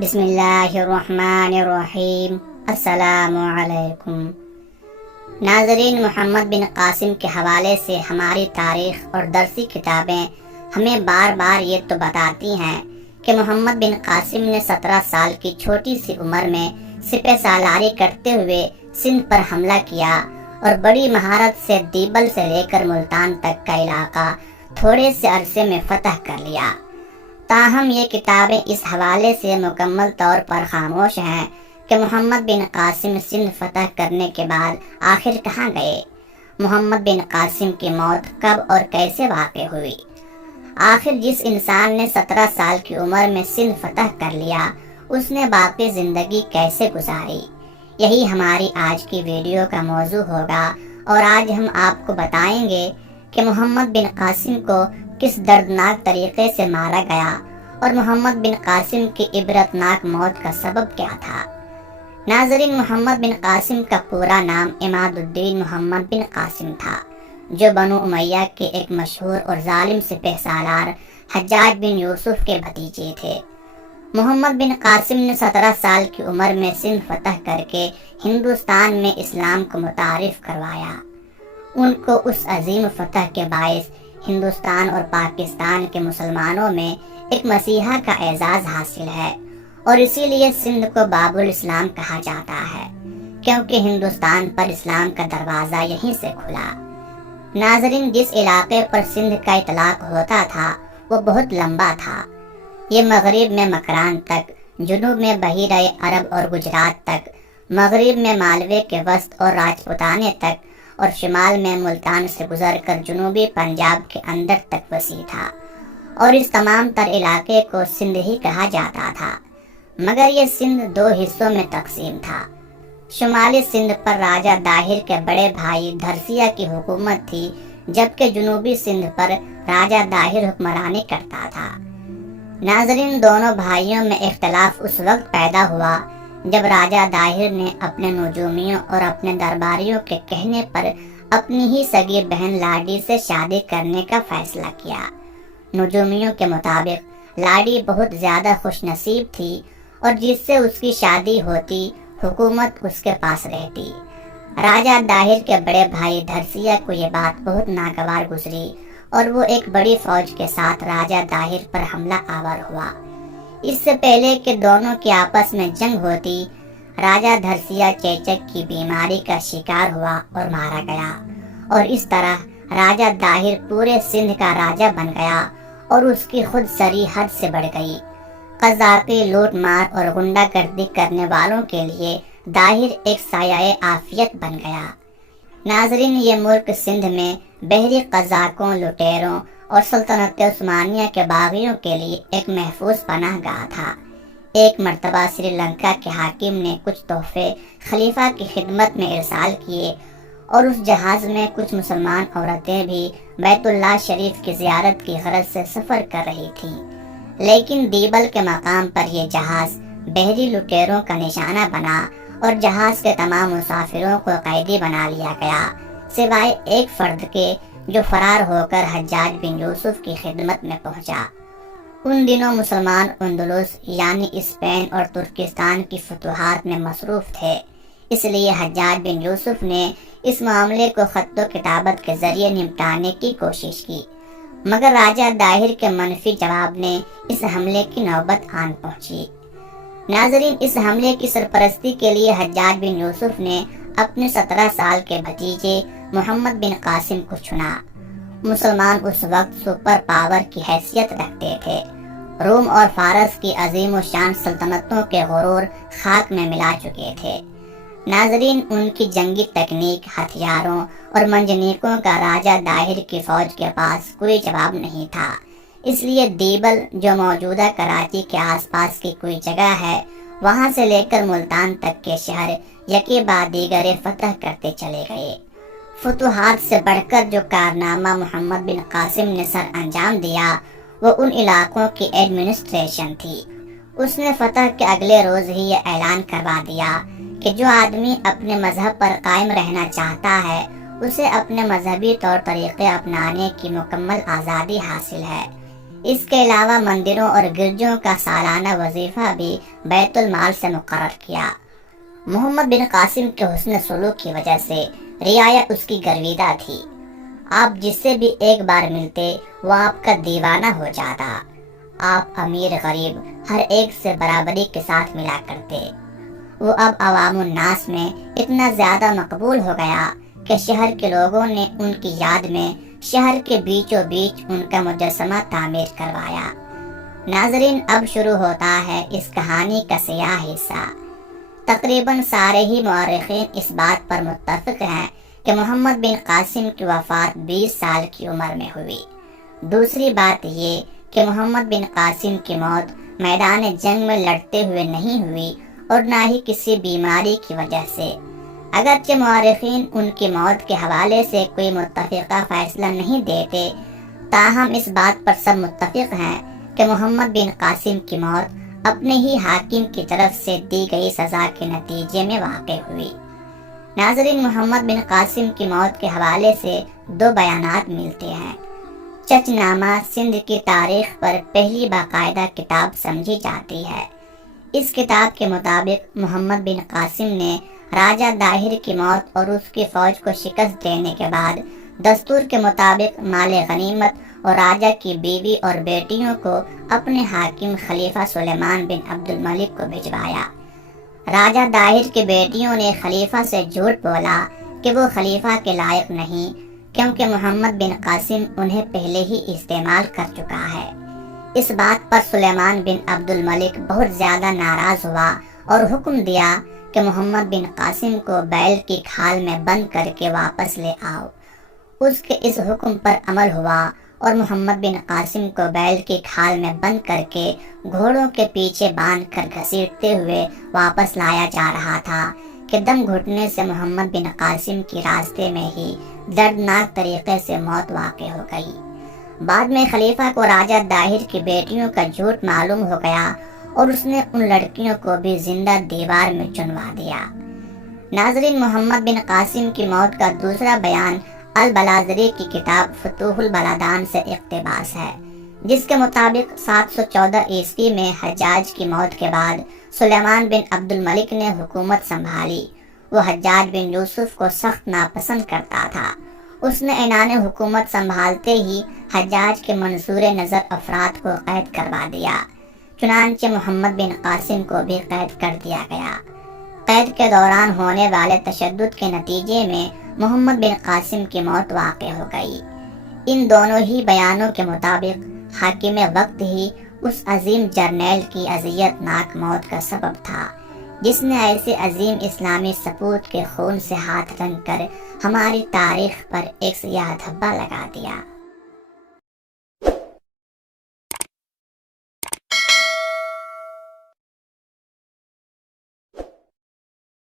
بسم اللہ الرحمن الرحیم۔ السلام علیکم ناظرین، محمد بن قاسم کے حوالے سے ہماری تاریخ اور درسی کتابیں ہمیں بار بار یہ تو بتاتی ہیں کہ محمد بن قاسم نے 17 سال کی چھوٹی سی عمر میں سپہ سالاری کرتے ہوئے سندھ پر حملہ کیا اور بڑی مہارت سے دیبل سے لے کر ملتان تک کا علاقہ تھوڑے سے عرصے میں فتح کر لیا۔ تاہم یہ کتابیں اس حوالے سے مکمل طور پر خاموش ہیں کہ محمد بن قاسم سندھ فتح کرنے کے بعد آخر کہاں گئے، محمد بن قاسم کی موت کب اور کیسے واقع ہوئی، آخر جس انسان نے 17 سال کی عمر میں سندھ فتح کر لیا اس نے باقی زندگی کیسے گزاری۔ یہی ہماری آج کی ویڈیو کا موضوع ہوگا اور آج ہم آپ کو بتائیں گے کہ محمد بن قاسم کو کس دردناک طریقے سے مارا گیا اور محمد بن قاسم کی عبرتناک موت کا سبب کیا تھا۔ ناظرین، محمد بن قاسم کا پورا نام عماد الدین محمد بن قاسم تھا، جو بنو امیہ کے ایک مشہور اور ظالم سپہ سالار حجاج بن یوسف کے بھتیجے تھے۔ محمد بن قاسم نے 17 سال کی عمر میں سندھ فتح کر کے ہندوستان میں اسلام کو متعارف کروایا۔ ان کو اس عظیم فتح کے باعث ہندوستان اور پاکستان کے مسلمانوں میں ایک مسیحا کا اعزاز حاصل ہے، اور اسی لیے سندھ کو باب الاسلام کہا جاتا ہے، کیونکہ ہندوستان پر اسلام کا دروازہ یہیں سے کھلا۔ ناظرین، جس علاقے پر سندھ کا اطلاق ہوتا تھا وہ بہت لمبا تھا۔ یہ مغرب میں مکران تک، جنوب میں بحیرہ عرب اور گجرات تک، مغرب میں مالوے کے وسط اور راجپوتانے تک، اور شمال میں ملتان سے گزر کر جنوبی پنجاب کے اندر تک وسیع تھا، اور اس تمام تر علاقے کو سندھ ہی کہا جاتا تھا، مگر یہ سندھ 2 حصوں میں تقسیم تھا۔ شمالی سندھ پر راجہ داہر کے بڑے بھائی دھرسیہ کی حکومت تھی، جبکہ جنوبی سندھ پر راجہ داہر حکمرانی کرتا تھا۔ ناظرین، دونوں بھائیوں میں اختلاف اس وقت پیدا ہوا جب راجہ داہر نے اپنے نجومیوں اور اپنے درباریوں کے کہنے پر اپنی ہی سگی بہن لاڈی سے شادی کرنے کا فیصلہ کیا۔ نجومیوں کے مطابق لاڈی بہت زیادہ خوش نصیب تھی اور جس سے اس کی شادی ہوتی حکومت اس کے پاس رہتی۔ راجہ داہر کے بڑے بھائی دھرسیہ کو یہ بات بہت ناگوار گزری اور وہ ایک بڑی فوج کے ساتھ راجہ داہر پر حملہ آور ہوا۔ اس سے پہلے کہ دونوں کی آپس میں جنگ ہوتی، راجہ دھرسیہ چیچک کی بیماری کا شکار ہوا اور مارا گیا، اور اس طرح راجہ داہر پورے سندھ کا راجہ بن گیا اور اس کی خود سری حد سے بڑھ گئی۔ قذافی، لوٹ مار اور غنڈہ گردی کرنے والوں کے لیے داہر ایک سایہ عافیت بن گیا۔ ناظرین، یہ ملک سندھ میں بحری قزاقوں، لٹیروں اور سلطنت عثمانیہ کے باغیوں کے لیے ایک محفوظ پناہ گاہ تھا۔ ایک مرتبہ سری لنکا کے حاکم نے کچھ تحفے خلیفہ کی خدمت میں ارسال کیے اور اس جہاز میں کچھ مسلمان عورتیں بھی بیت اللہ شریف کی زیارت کی غرض سے سفر کر رہی تھیں، لیکن دیبل کے مقام پر یہ جہاز بحری لٹیروں کا نشانہ بنا اور جہاز کے تمام مسافروں کو قیدی بنا لیا گیا، سوائے ایک فرد کے جو فرار ہو کر حجاج بن یوسف کی خدمت میں پہنچا۔ ان دنوں مسلمان اندلس یعنی اسپین اور ترکستان کی فتوحات میں مصروف تھے، اس لیے حجاج بن یوسف نے اس معاملے کو خط و کتابت کے ذریعے نمٹانے کی کوشش کی، مگر راجہ داہر کے منفی جواب نے اس حملے کی نوبت آن پہنچی۔ ناظرین، اس حملے کی سرپرستی کے لیے حجاج بن یوسف نے اپنے 17 سال کے بھتیجے محمد بن قاسم کو چنا۔ مسلمان اس وقت سپر پاور کی حیثیت رکھتے تھے۔ روم اور فارس کی عظیم و شان سلطنتوں کے غرور خاک میں ملا چکے تھے۔ ناظرین، ان کی جنگی تکنیک، ہتھیاروں اور منجنیقوں کا راجہ داہر کی فوج کے پاس کوئی جواب نہیں تھا، اس لیے دیبل، جو موجودہ کراچی کے آس پاس کی کوئی جگہ ہے، وہاں سے لے کر ملتان تک کے شہر یکے بعد دیگر فتح کرتے چلے گئے۔ فتوحات سے بڑھ کر جو کارنامہ محمد بن قاسم نے سر انجام دیا وہ ان علاقوں کی ایڈمنسٹریشن تھی۔ اس نے فتح کے اگلے روز ہی یہ اعلان کروا دیا کہ جو آدمی اپنے مذہب پر قائم رہنا چاہتا ہے اسے اپنے مذہبی طور طریقے اپنانے کی مکمل آزادی حاصل ہے۔ اس کے علاوہ مندروں اور گرجوں کا سالانہ وظیفہ بھی بیت المال سے مقرر کیا۔ محمد بن قاسم کے حسن سلوک کی وجہ سے رعایا اس کی گرویدہ تھی۔ آپ جس سے بھی ایک بار ملتے وہ آپ کا دیوانہ ہو جاتا۔ آپ امیر غریب ہر ایک سے برابری کے ساتھ ملا کرتے۔ وہ اب عوام الناس میں اتنا زیادہ مقبول ہو گیا کہ شہر کے لوگوں نے ان کی یاد میں شہر کے بیچوں بیچ ان کا مجسمہ تعمیر کروایا۔ ناظرین، اب شروع ہوتا ہے اس کہانی کا سیاہ حصہ۔ تقریباً سارے ہی مورخین اس بات پر متفق ہیں کہ محمد بن قاسم کی وفات 20 سال کی عمر میں ہوئی۔ دوسری بات یہ کہ محمد بن قاسم کی موت میدان جنگ میں لڑتے ہوئے نہیں ہوئی اور نہ ہی کسی بیماری کی وجہ سے۔ اگرچہ مورخین ان کی موت کے حوالے سے کوئی متفقہ فیصلہ نہیں دیتے، تاہم اس بات پر سب متفق ہیں کہ محمد بن قاسم کی موت اپنے ہی حاکم کی طرف سے دی گئی سزا کے نتیجے میں واقع ہوئی۔ ناظرین، محمد بن قاسم کی موت کے حوالے سے 2 بیانات ملتے ہیں۔ چچ نامہ سندھ کی تاریخ پر پہلی باقاعدہ کتاب سمجھی جاتی ہے۔ اس کتاب کے مطابق محمد بن قاسم نے راجہ داہر کی موت اور اس کی فوج کو شکست دینے کے بعد دستور کے مطابق مال غنیمت اور راجہ کی بیوی اور بیٹیوں کو اپنے حاکم خلیفہ سلیمان بن عبد الملک کو بھجوایا۔ راجہ داہر کی بیٹیوں نے خلیفہ سے جھوٹ بولا کہ وہ خلیفہ کے لائق نہیں، کیونکہ محمد بن قاسم انہیں پہلے ہی استعمال کر چکا ہے۔ اس بات پر سلیمان بن عبد الملک بہت زیادہ ناراض ہوا اور حکم دیا کہ محمد بن قاسم کو بیل کی کھال میں بند کر کے واپس لے آؤ۔ اس کے اس حکم پر عمل ہوا اور محمد بن قاسم کو بیل کی کھال میں بند کر کے گھوڑوں کے پیچھے باندھ کر گھسیٹتے ہوئے واپس لایا جا رہا تھا کہ دم گھٹنے سے محمد بن قاسم کی راستے میں ہی دردناک طریقے سے موت واقع ہو گئی۔ بعد میں خلیفہ کو راجہ داہر کی بیٹیوں کا جھوٹ معلوم ہو گیا اور اس نے ان لڑکیوں کو بھی زندہ دیوار میں چنوا دیا۔ ناظرین، محمد بن قاسم کی موت کا دوسرا بیان البلازری کی کتاب فتوح البلدان سے اقتباس ہے، جس کے مطابق 714 عیسوی میں حجاج کی موت کے بعد سلیمان بن عبد الملک نے حکومت سنبھالی۔ وہ حجاج بن یوسف کو سخت ناپسند کرتا تھا۔ اس نے اعلان حکومت سنبھالتے ہی حجاج کے منصور نظر افراد کو قید کروا دیا۔ چنانچہ محمد بن قاسم کو بھی قید کر دیا گیا۔ قید کے دوران ہونے والے تشدد کے نتیجے میں محمد بن قاسم کی موت واقع ہو گئی۔ ان دونوں ہی بیانوں کے مطابق حاکم وقت ہی اس عظیم جرنیل کی اذیت ناک موت کا سبب تھا، جس نے ایسے عظیم اسلامی سپوت کے خون سے ہاتھ رنگ کر ہماری تاریخ پر ایک سیاہ دھبا لگا دیا۔